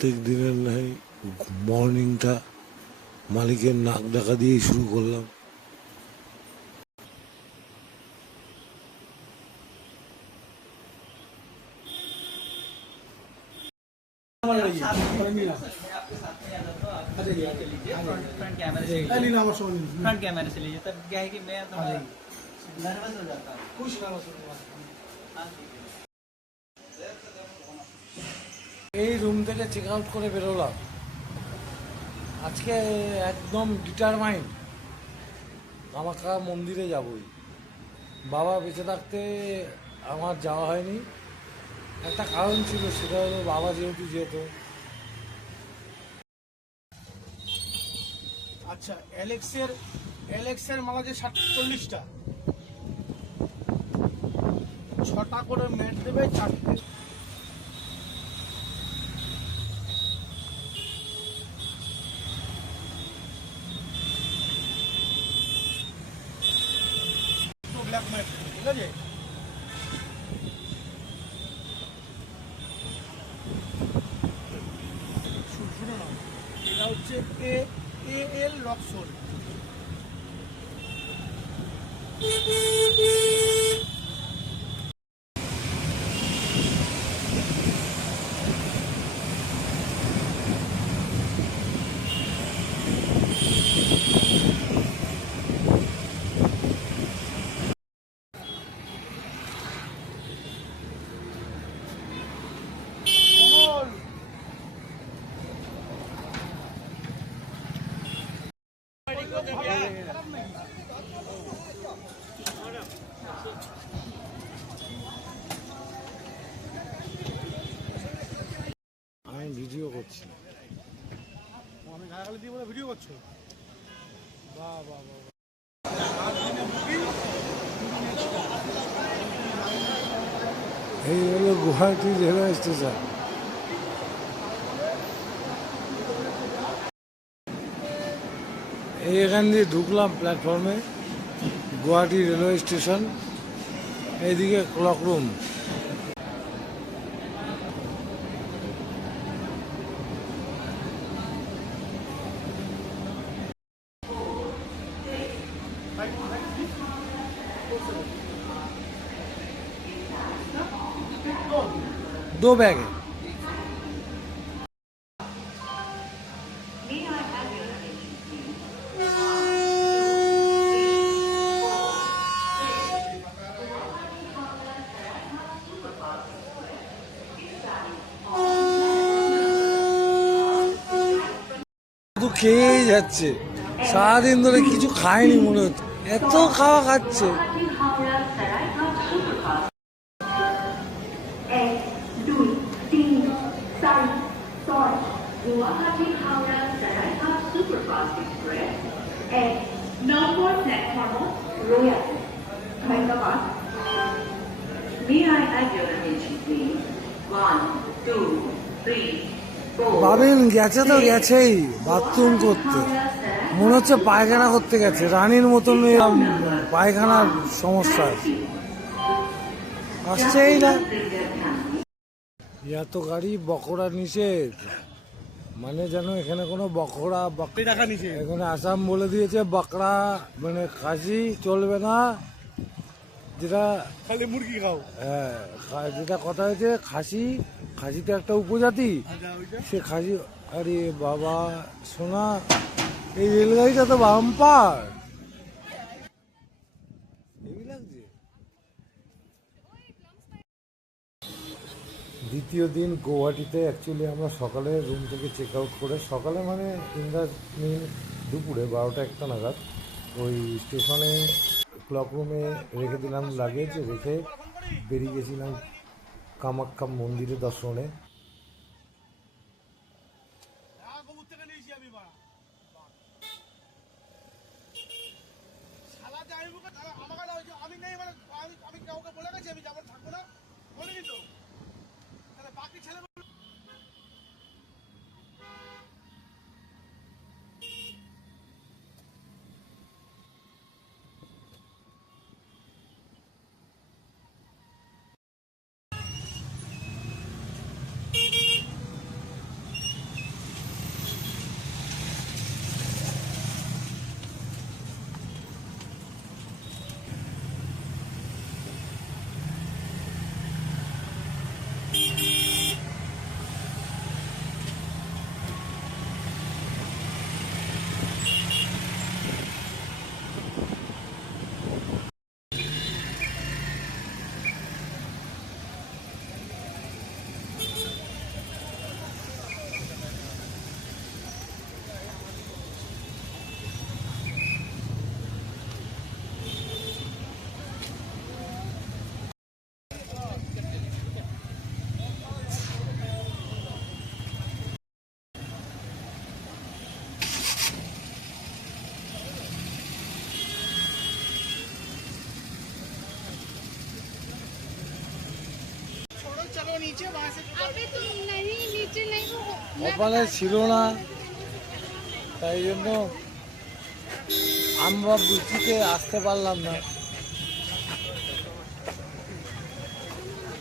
প্রত্যেক দিনের নাই মর্নিংটা মালিকের নাক ডাকা দিয়েই শুরু করলাম। फ्रंट कैमरे से लीजिए तब क्या है कि मैं थोड़ा नर्वस हो जाता हूँ। खुश नर्वस हो जाता हूँ। এই রুম থেকে চেক আউট করে বেরোলাম আজকে একদম ডিটারমাইন্ড কামাখ্যা মন্দিরে যাবই। বাবা বেঁচে থাকতে আমার যাওয়া হয়নি, একটা কারণ ছিল, সেটা হলো বাবা যেত। আচ্ছা, এলেক্সের মালা যে 47টা, 6টা করে ম্যাট দেবে, 4টে। ব্ল্যাক ম্যাট, ঠিক আছে? শুনে নাও, এটা হচ্ছে এল রক্সোল। আমি ভিডিও করছি। আমি ঘাগালি দিয়ে বলে ভিডিও করছো? বাহ বাহ বাহ। এই হলো গুয়াহাটি রেলওয়ে স্টেশন। এই এখান দিয়ে ঢুকলাম প্ল্যাটফর্মে, গুয়াহাটি রেলওয়ে স্টেশন। এইদিকে ক্লক রুম। दो बैग है। শুধু খেয়েই যাচ্ছে, সারাদিন ধরে কিছু খায়নি মনে হচ্ছে, এত খাওয়া খাচ্ছে। Guwahati Howrah Saraighat Superfast Express at number platform Royal. Hyderabad. May I have your attention, please? 1, 2, 3, 4. বাবিন গেছে তো গেছেই বাথরুম করতে, মনে হচ্ছে পায়খানা করতে গেছে, রানীর মতন পায়খানার সমস্যা আছে, আসছেই না। এত গাড়ি বকরা নিষেধ, মানে যেন এখানে কোনো বকরা টাকা নিচে এখানে আসাম বলে দিয়েছে বকরা মানে খাসি চলবে না, যেটা খালি মুরগি খাও। হ্যাঁ, যেটা কথা হয়েছে খাসি তো একটা উপজাতি, সে খাসি। আরে বাবা শোনা, এই রেলগাড়িটা তো বাম্পার লাগছে। দ্বিতীয় দিন গৌহাটিতে অ্যাকচুয়ালি আমরা সকালে রুম থেকে চেক আউট করে, সকালে মানে দুপুরে 12টা-1টা নাগাদ ওই স্টেশনে ক্লক রুমে রেখে দিলাম লাগেজ, রেখে বেরিয়ে গেছিলাম কামাখ্যা মন্দিরে দর্শনে। আমি কাউকে বলে গেছি আমি যেমন থাকবো না, বলিনি তো? তাহলে বাকি ছেলে लो नीचे वहां से अभी तुम नहीं नीचे नहीं हो কপালে ছিল না, তাই জন্য আমরা বৃষ্টিতে আসতে পারলাম না,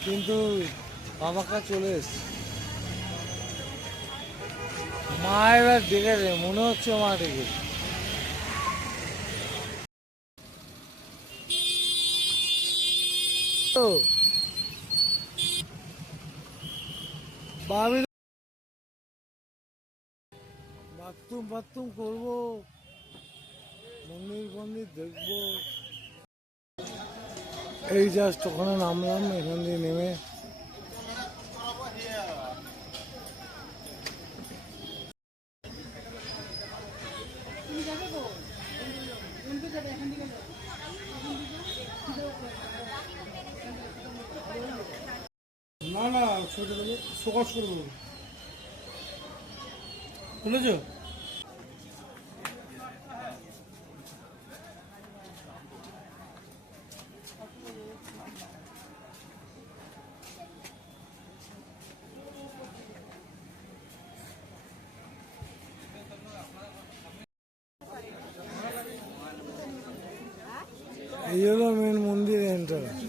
কিন্তু আমাকে চলে এসছে। মা এবার ডেকেছে, মনে হচ্ছে মা ডেকেছে। তো বাথরুম করবো, মন্দির দেখবো। এই জাস্ট ওখানে নামলাম, এখান দিয়ে নেমে না না ছোট দেবো সকাল করে দেবো বুঝেছো এই হলো মেন মন্দির এন্ট্রান্স।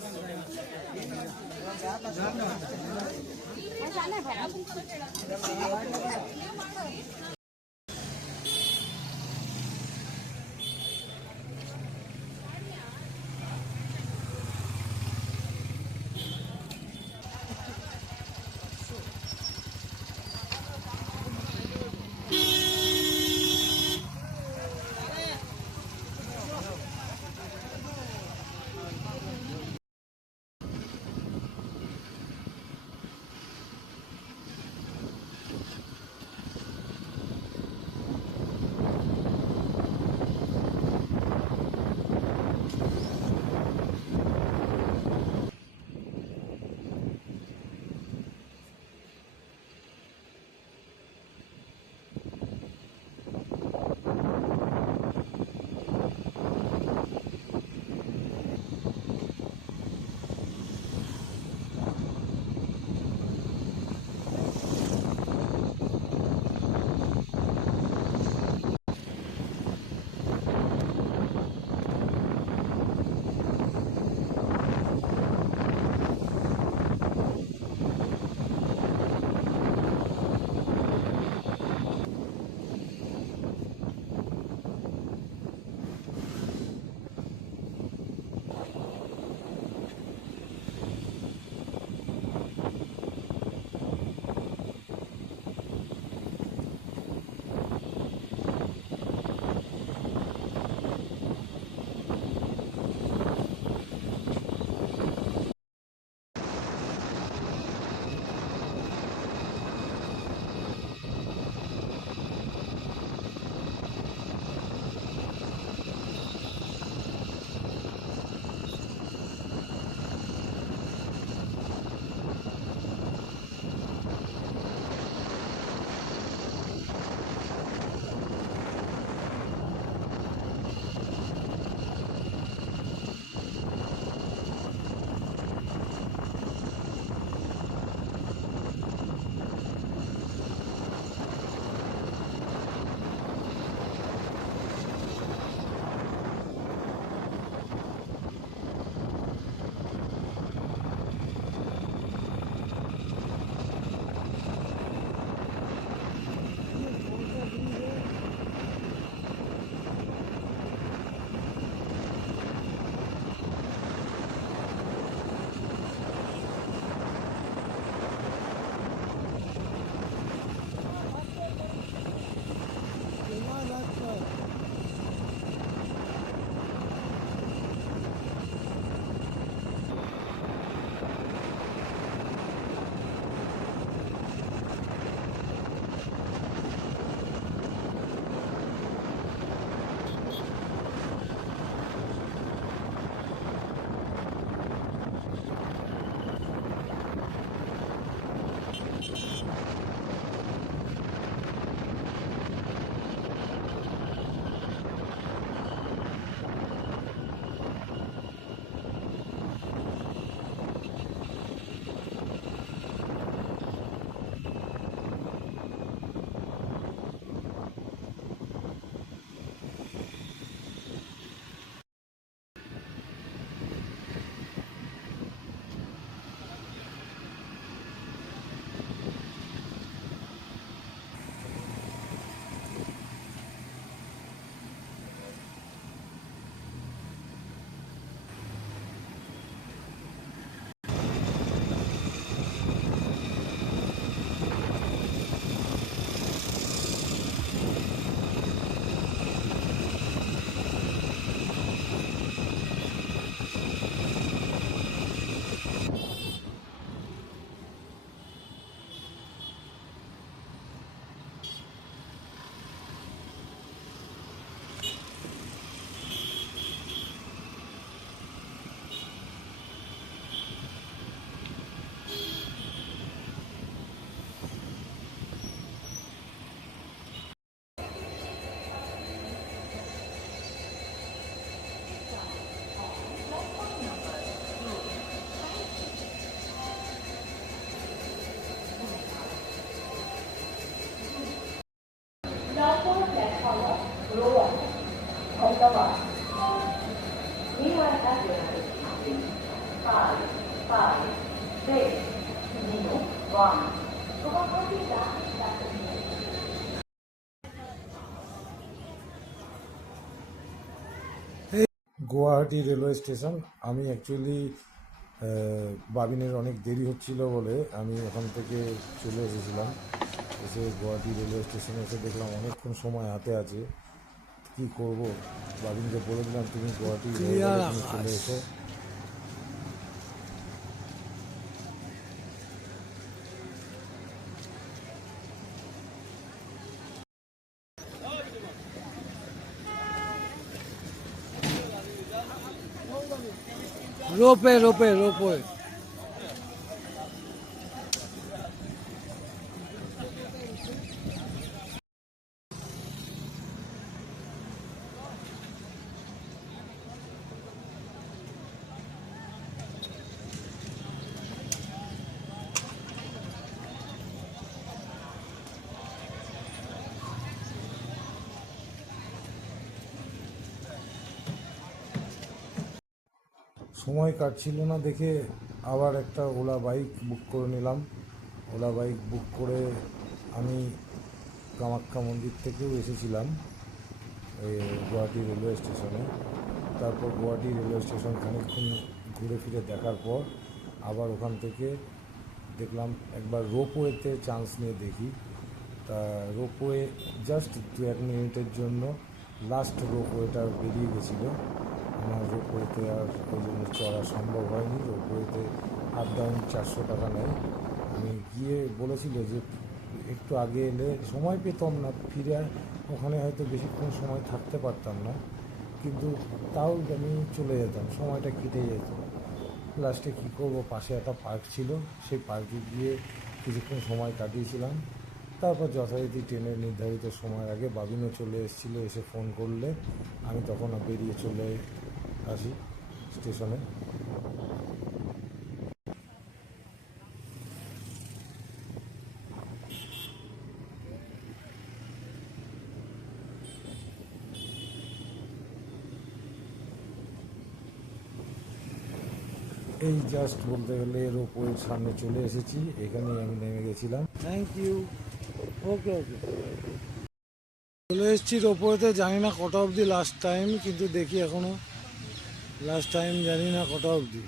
Guwahati railway station. আমি অ্যাকচুয়ালি বাবিনের অনেক দেরি হচ্ছিল বলে আমি ওখান থেকে চলে এসেছিলাম। এসে গুয়াহাটি রেলওয়ে স্টেশনে এসে দেখলাম অনেকক্ষণ সময় হাতে আছে, কি করব। বাবিনকে বলে দিলাম তুমি গুয়াহাটি রেলওয়ে তুমি চলে এসো। रोपे रोपे रोपे সময় কাটছিল না দেখে আবার একটা ওলা বাইক বুক করে নিলাম। ওলা বাইক বুক করে আমি কামাখ্যা মন্দির থেকেও এসেছিলাম এই গুয়াহাটি রেলওয়ে স্টেশনে। তারপর গুয়াহাটি রেলওয়ে স্টেশন খানিকক্ষণ ঘুরে ফিরে দেখার পর আবার ওখান থেকে দেখলাম একবার রোপওয়েতে চান্স নিয়ে দেখি। তা রোপওয়ে জাস্ট 2-1 মিনিটের জন্য লাস্ট রোপওয়েটা বেরিয়ে গেছিলো। আমার রোপওয়েতে আর ওই জন্য চড়া সম্ভব হয়নি। রোপওয়েতে আপ ডাউন 400 টাকা নেয়। আমি গিয়ে বলেছিল যে একটু আগে এলে সময় পেতাম না, ফিরে ওখানে হয়তো বেশিক্ষণ সময় থাকতে পারতাম না, কিন্তু তাও আমি চলে যেতাম, সময়টা কেটে যেত। লাস্টে কী করবো, পাশে একটা পার্ক ছিল, সেই পার্কে গিয়ে কিছুক্ষণ সময় কাটিয়েছিলাম। তারপর যথারীতি ট্রেনের নির্ধারিত সময়ের আগে বাবিনও চলে এসেছিলো। এসে ফোন করলে আমি তখন বেরিয়ে চলে আসি স্টেশনে। এই জাস্ট বলতে গেলে রোপওয়ের সামনে চলে এসেছি, এখানেই আমি নেমে গেছিলাম। थैंक यू ओके ओके চলে এসেছি রোপওয়েতে। জানি না কটা অবধি লাস্ট টাইম, কিন্তু দেখি এখনো লাস্ট টাইম জানি না কটা অবধি।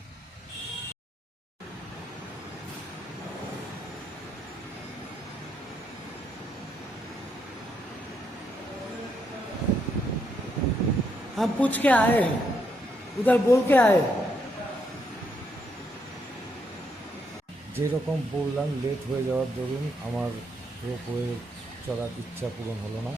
हम पूछ के आए हैं, उधर बोल के आए। যেরকম বললাম লেট হয়ে যাওয়ার দরুন আমার রোপওয়ে চড়ার ইচ্ছা পূরণ হলো না।